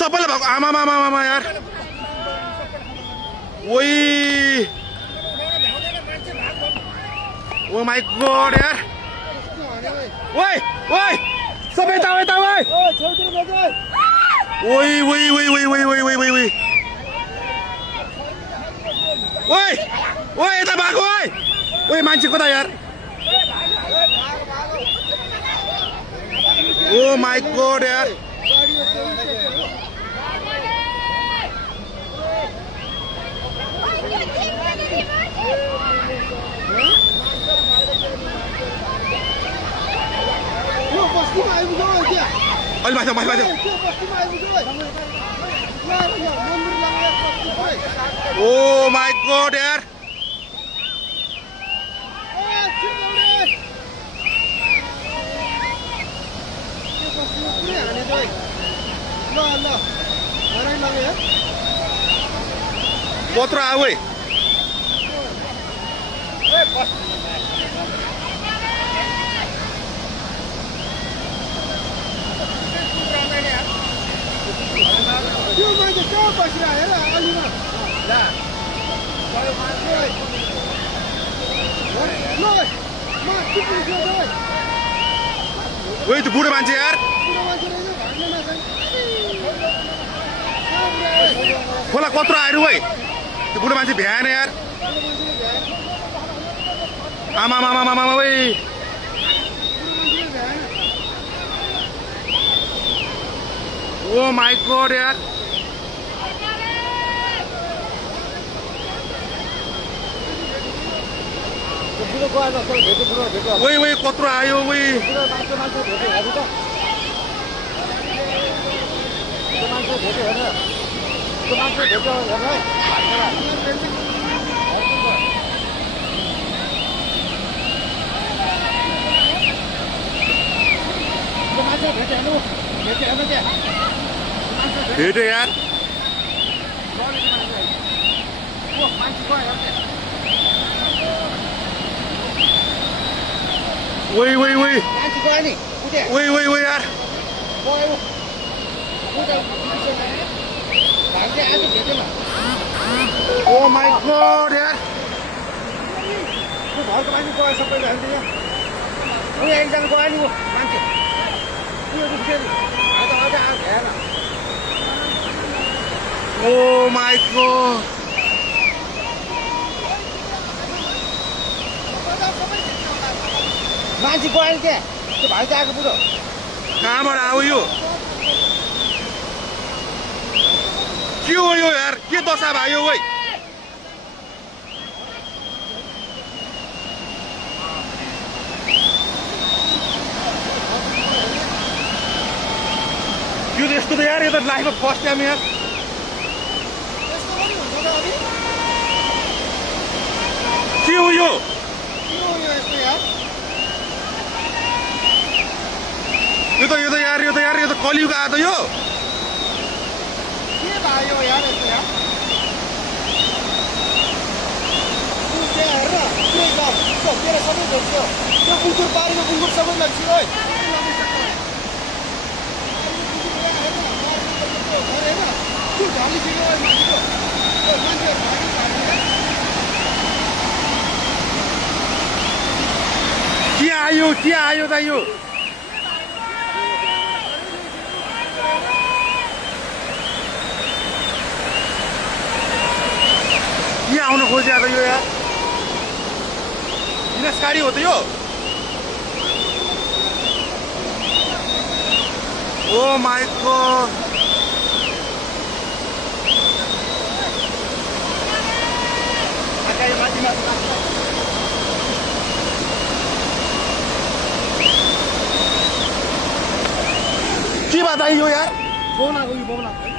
सबैले भएको आमा यार ओइ ओ माई गॉड यार ओइ ओइ सबै यता यता ओइ ओइ ओइ ओइ ओइ ओइ ओइ ओइ ओइ ओइ ओइ यता भएको ओइ ओइ मान्छे कता यार ओ माई गॉड यार अलि माथि माथि ओ माई गॉड यार कत्रो आऊ है ओइ त्यो बुढो मान्छे यार खोला कत्रो आयो है त्यो बुढो मान्छे भ्याएन यार आमा मामा मामा ओइ ओ माई गॉड यार ओइ ओइ कत्रो आयो ओइ भेट्यो यार ओइ ओइ ओइ ओइ ओइ ओइ यार ओ माई गॉड यार घरको मान्छे गयो सबैले एकजना गयो नि मान्छे ओ माई गॉड मान्छे गयो क्या त्यो भाइ त आएको बुढो कहाँबाट आऊ यो के हो यो यार के दशा भयो ओइ यो त यस्तो त यार यो त लाइफमा फर्स्ट टाइम यार के हो यो यो त यार यो त कलियुग आयो त यो के भयो यार यस्तो यार तेरो सबै भेट्यो त्यो कुकुर बारीको कुकुर सबै लाग्छ है के आयो त यो के आउनु खोज्या त यो यार विनाशकारी हो त यो ओ माई गॉड के बताइयो यार बोला